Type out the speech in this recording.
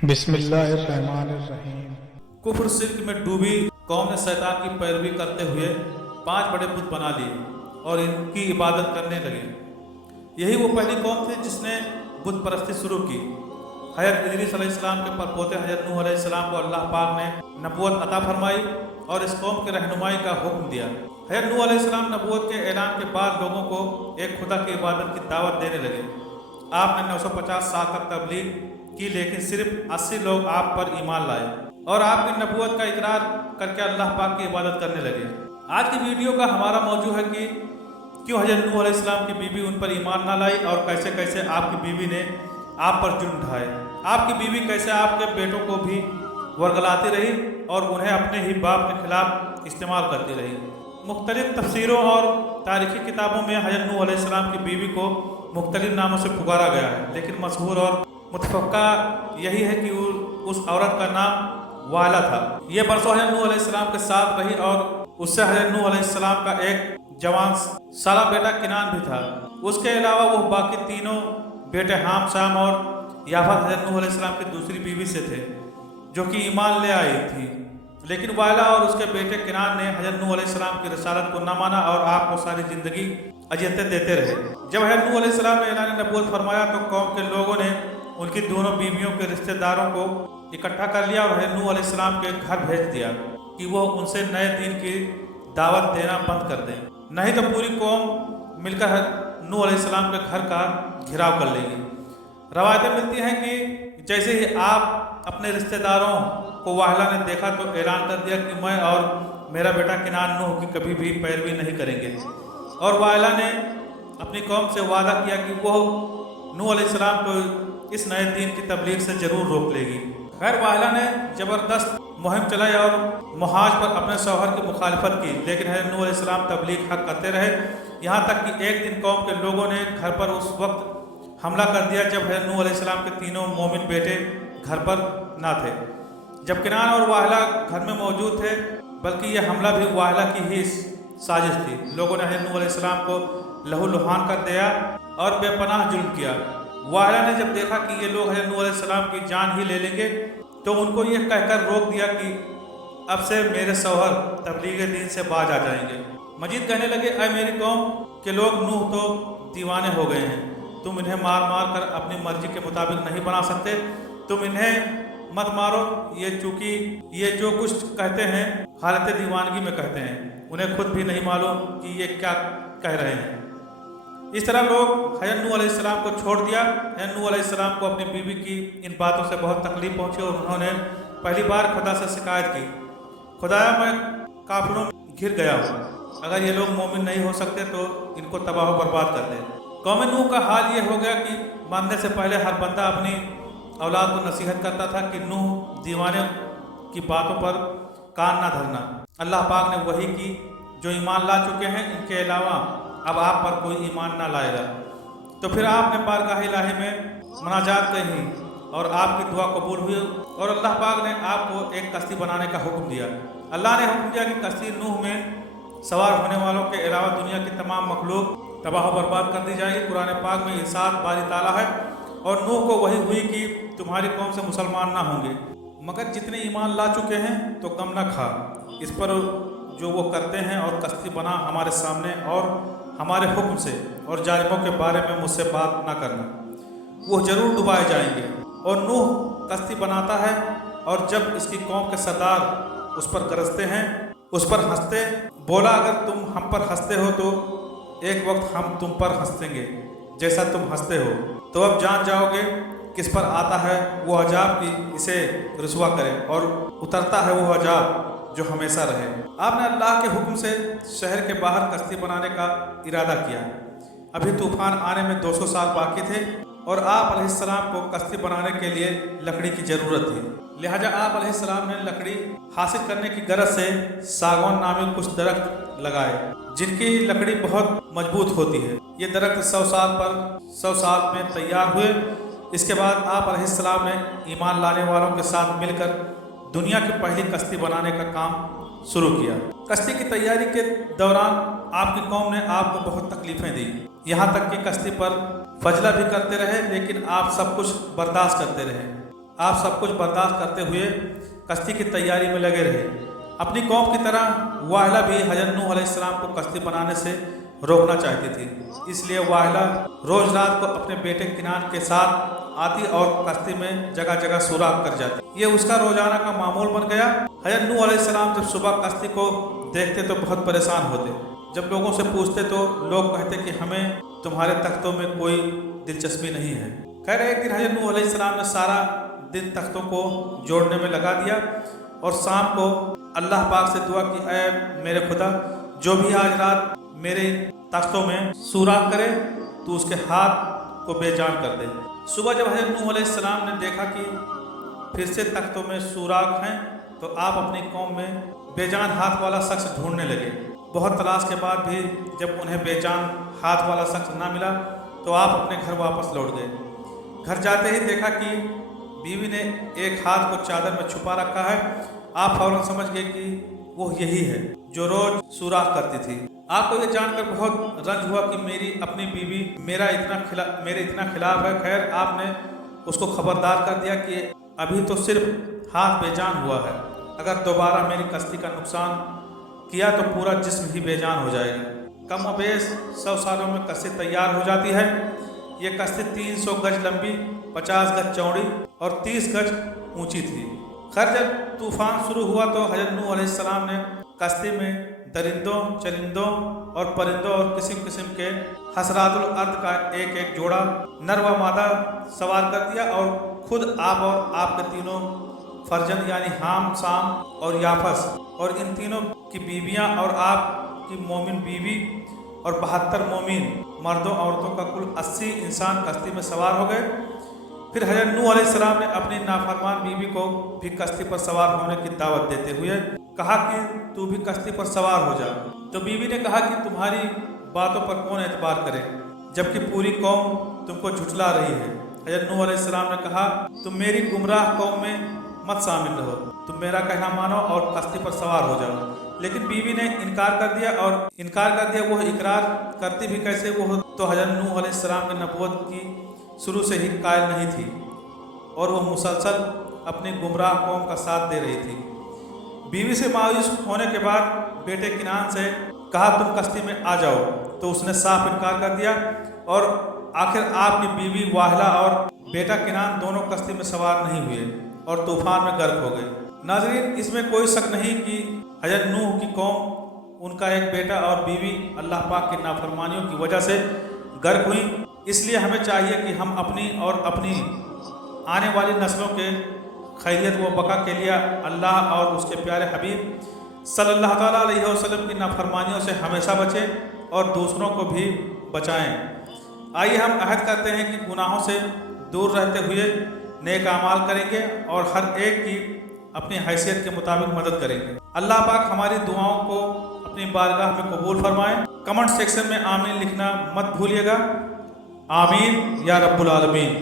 बिस्मिल्लाहिर्रहमानिर्रहीम। कुफ्र शिर्क में डूबी कौम ने शैतान की पैरवी करते हुए 5 बड़े बुत बना लिए और इनकी इबादत करने लगे। यही वो पहली कौम थी जिसने बुत परस्ती शुरू की। हज़रत इदरीस अलैहिस्सलाम के परपोते हज़रत नूह अलैहिस्सलाम को अल्लाह पाक ने नबूवत अता फरमाई और इस कौम की रहनुमाई का हुक्म दिया। हज़रत नूह अलैहिस्सलाम नबूवत के ऐलान के बाद लोगों को एक खुदा की इबादत की दावत देने लगे। आपने 950 साल तक तबलीग की, लेकिन सिर्फ 80 लोग आप पर ईमान लाए और आपकी नबूवत का इकरार करके अल्लाह पाक की इबादत करने लगे। आज की वीडियो का हमारा मौजू है कि क्यों हज़रत नूह अलैहिस्सलाम की बीवी उन पर ईमान ना लाई और कैसे कैसे आपकी बीवी ने आप पर जुल्म ढाए। आपकी बीवी कैसे आपके बेटों को भी वर्गलाती रही और उन्हें अपने ही बाप के खिलाफ इस्तेमाल करती रही। मुख्तलिफ तफसीरों और तारीखी किताबों में हज़रत नूह अलैहिस्सलाम की बीवी को मुख्तलिफ नामों से पुकारा गया है, लेकिन मशहूर और मुतफ़क्का यही है कि उस औरत का नाम वाला था। ये बरसों हज़रत नूह अलैहिस्सलाम के साथ रही और उससे हज़रत नूह अलैहिस्सलाम का एक जवान साला बेटा किनान भी था। उसके अलावा वो बाकी तीनों बेटे हाम, शाम और याफत हज़रत नूह अलैहिस्सलाम की दूसरी बीवी से थे, जो कि ईमान ले आई थी। लेकिन वाला और उसके बेटे किनान ने हज़रत नूह अलैहिस्सलाम की रिसालत को न माना और आपको सारी ज़िंदगी अजियतें देते रहे। जब हज़रत नूह अलैहिस्सलाम ने ऐलान नबूवत फरमाया तो कौम के लोगों ने उनकी दोनों बीवियों के रिश्तेदारों को इकट्ठा कर लिया और हज़रत नूह अलैहिस्सलाम के घर भेज दिया कि वो उनसे नए दिन की दावत देना बंद कर दें, नहीं तो पूरी कौम मिलकर नूह अलैहिस्सलाम के घर का घिराव कर लेगी। रवायतें मिलती हैं कि जैसे ही आप अपने रिश्तेदारों को वाहला ने देखा तो ऐलान कर दिया कि मैं और मेरा बेटा किनान नूह की कभी भी पैरवी नहीं करेंगे, और वाहला ने अपनी कौम से वादा किया कि वो नूह अलैहिस्सलाम को इस नए दीन की तबलीग से जरूर रोक लेगी। खैर वाहला ने ज़बरदस्त मुहिम चलाई और मुहाज पर अपने शौहर की मुखालफत की, लेकिन हज़रत नूह अलैहिस्सलाम तबलीग हक करते रहे। यहाँ तक कि एक दिन कौम के लोगों ने घर पर उस वक्त हमला कर दिया जब हज़रत नूह अलैहिस्सलाम के तीनों मोमिन बेटे घर पर ना थे, जब किनान और वाहला घर में मौजूद थे, बल्कि यह हमला भी वाहला की ही साजिश थी। लोगों ने हज़रत नूह अलैहिस्सलाम को लहूलुहान कर दिया और बेपनाह जुल्म किया। वाहला ने जब देखा कि ये लोग हज़रत नूह अलैहिस्सलाम की जान ही ले लेंगे तो उनको ये कहकर रोक दिया कि अब से मेरे शौहर तबलीग दीन से बाज आ जाएंगे। मजीद कहने लगे, ऐ मेरी कौम के लोग, नूह तो दीवाने हो गए हैं, तुम इन्हें मार मार कर अपनी मर्जी के मुताबिक नहीं बना सकते। तुम इन्हें मत मारो, ये चूँकि ये जो कुछ कहते हैं हालत दीवानगी में कहते हैं, उन्हें खुद भी नहीं मालूम कि ये क्या कह रहे हैं। इस तरह लोग हज़रत नूह अलैहिस्सलाम को छोड़ दिया। हज़रत नूह अलैहिस्सलाम को अपनी बीवी की इन बातों से बहुत तकलीफ पहुंची और उन्होंने पहली बार खुदा से शिकायत की, खुदाया मैं काफिरों में घिर गया हूँ, अगर ये लोग मोमिन नहीं हो सकते तो इनको तबाह बर्बाद कर दे। कौम नूह का हाल ये हो गया कि मरने से पहले हर बंदा अपनी औलाद को नसीहत करता था कि नूह दीवाने की बातों पर कान ना धरना। अल्लाह पाक ने वही की, जो ईमान ला चुके हैं इनके अलावा अब आप पर कोई ईमान ना लाएगा। तो फिर आपने बारगाह इलाही में मुनाजात कही और आपकी दुआ कबूल हुई और अल्लाह पाक ने आपको एक कश्ती बनाने का हुक्म दिया। अल्लाह ने हुक्म दिया कि कश्ती नूह में सवार होने वालों के अलावा दुनिया की तमाम मखलूक तबाह बर्बाद कर दी जाएगी। कुरान पाक में इरशाद बारी ताला है, और नूह को वही हुई कि तुम्हारी कौम से मुसलमान ना होंगे, मगर जितने ईमान ला चुके हैं तो गम न खा इस पर जो वो करते हैं, और कश्ती बना हमारे सामने और हमारे हुक्म से, और जालिमों के बारे में मुझसे बात ना करना, वो जरूर डुबाए जाएंगे। और नूह कश्ती बनाता है, और जब इसकी कौम के सरदार उस पर गरजते हैं, उस पर हंसते, बोला अगर तुम हम पर हंसते हो तो एक वक्त हम तुम पर हंसेंगे जैसा तुम हंसते हो, तो अब जान जाओगे किस पर आता है वो अजाब कि इसे रुसवा करे, और उतरता है वो अजाब जो हमेशा रहे। आपने अल्लाह के हुक्म से शहर के बाहर कश्ती बनाने का इरादा किया। अभी तूफान आने में 200 साल बाकी थे और आप अलैहिस्सलाम को कश्ती बनाने के लिए लकड़ी की ज़रूरत थी। लिहाजा आप अलैहिस्सलाम ने लकड़ी हासिल करने की गरज से सागौन नामी कुछ दरख्त लगाए, जिनकी लकड़ी बहुत मजबूत होती है। ये दरख्त 100 साल में तैयार हुए। इसके बाद आप अलैहिस्सलाम ने ईमान लाने वालों के साथ मिलकर दुनिया की पहली कश्ती बनाने का काम शुरू किया। कश्ती की तैयारी के दौरान आपकी कौम ने आपको बहुत तकलीफ़ें दी, यहाँ तक कि कश्ती पर फजला भी करते रहे, लेकिन आप सब कुछ बर्दाश्त करते रहे। आप सब कुछ बर्दाश्त करते हुए कश्ती की तैयारी में लगे रहे। अपनी कौम की तरह वाहिला भी हज़रत नूह अलैहिस्सलाम को कश्ती बनाने से रोकना चाहती थी। इसलिए वाहिला रोज रात को अपने बेटे किनान के साथ आती और कश्ती में जगह जगह सुराख कर जाती। ये उसका रोजाना का मामूल बन गया। हज़रत नूह अलैहिस्सलाम जब सुबह कश्ती को देखते तो बहुत परेशान होते। जब लोगों से पूछते तो लोग कहते कि हमें तुम्हारे तख्तों में कोई दिलचस्पी नहीं है। खैर एक दिन हज़रत नूह अलैहिस्सलाम ने सारा दिन तख्तों को जोड़ने में लगा दिया और शाम को अल्लाह पाक से दुआ की, ऐ मेरे खुदा, जो भी आज रात मेरे तख्तों में सुराख करे तो उसके हाथ को बेजान कर दे। सुबह जब हज़रत नूह अलैहिस्सलाम ने देखा कि फिर से तख्तों में सुराख हैं तो आप अपनी कौम में बेजान हाथ वाला शख्स ढूंढने लगे। बहुत तलाश के बाद भी जब उन्हें बेजान हाथ वाला शख्स ना मिला तो आप अपने घर वापस लौट गए। घर जाते ही देखा कि बीवी ने एक हाथ को चादर में छुपा रखा है। आप फौरन समझ गए कि वो यही है जो रोज सुराख करती थी। आपको ये जानकर बहुत रंज हुआ कि मेरी अपनी बीवी मेरे इतना खिलाफ है। खैर आपने उसको खबरदार कर दिया कि अभी तो सिर्फ हाथ बेजान हुआ है, अगर दोबारा मेरी कश्ती का नुकसान किया तो पूरा जिस्म ही बेजान हो जाएगा। कम बेश 100 सालों में कश्ती तैयार हो जाती है। ये कश्ती 300 गज लंबी, 50 गज चौड़ी और 30 गज ऊंची थी। खैर जब तूफान शुरू हुआ तो हज़रत नूह अलैहिस्सलाम ने कश्ती में दरिंदों, चरिंदों और परिंदों और किस्म किस्म के हसरातुल अर्द का एक एक जोड़ा नर व मादा सवार कर दिया और खुद आप और आपके तीनों फर्जंद यानी हाम, साम और याफस और इन तीनों की बीवियां और आपकी मोमिन बीवी और 72 मोमिन मर्दों औरतों का कुल 80 इंसान कश्ती में सवार हो गए। फिर हज़रत नूह अलैहिस्सलाम ने अपनी नाफरमान बीवी को भी कश्ती पर सवार होने की दावत देते हुए कहा कि तू भी कश्ती पर सवार हो जा। तो बीवी ने कहा कि तुम्हारी बातों पर कौन एतबार करे जबकि पूरी कौम तुमको झुठला रही है। हज़रत नूह अलैहिस्सलाम ने कहा, तुम मेरी गुमराह कौम में मत शामिल रहो, तुम मेरा कहना मानो और कश्ती पर सवार हो जाओ। लेकिन बीवी ने इनकार कर दिया। वो इकरार करती भी कैसे, वो तो हज़रत नूह अलैहिस्सलाम की नबूवत की शुरू से ही कायल नहीं थी और वो मुसलसल अपनी गुमराह कौम का साथ दे रही थी। बीवी से मायूस होने के बाद बेटे किनान से कहा, तुम कश्ती में आ जाओ, तो उसने साफ इनकार कर दिया और आखिर आपकी बीवी वाहिला और बेटा किनान दोनों कश्ती में सवार नहीं हुए और तूफान में गर्क हो गए। नाज़रीन, इसमें कोई शक नहीं कि हज़रत नूह की कौम, उनका एक बेटा और बीवी अल्लाह पाक की नाफरमानियों की वजह से गर्क हुई। इसलिए हमें चाहिए कि हम अपनी और अपनी आने वाली नस्लों के खैरियत व बका के लिए अल्लाह और उसके प्यारे हबीब सल्लल्लाहु ताला अलैहि वसल्लम की नाफरमानियों से हमेशा बचें और दूसरों को भी बचाएं। आइए हम अहद करते हैं कि गुनाहों से दूर रहते हुए नेक अमाल करेंगे और हर एक की अपनी हैसियत के मुताबिक मदद करेंगे। अल्लाह पाक हमारी दुआओं को अपनी बारगाह में कबूल फरमाएं। कमेंट सेक्शन में आमीन लिखना मत भूलिएगा। आमीन या रब्बुल आलमीन।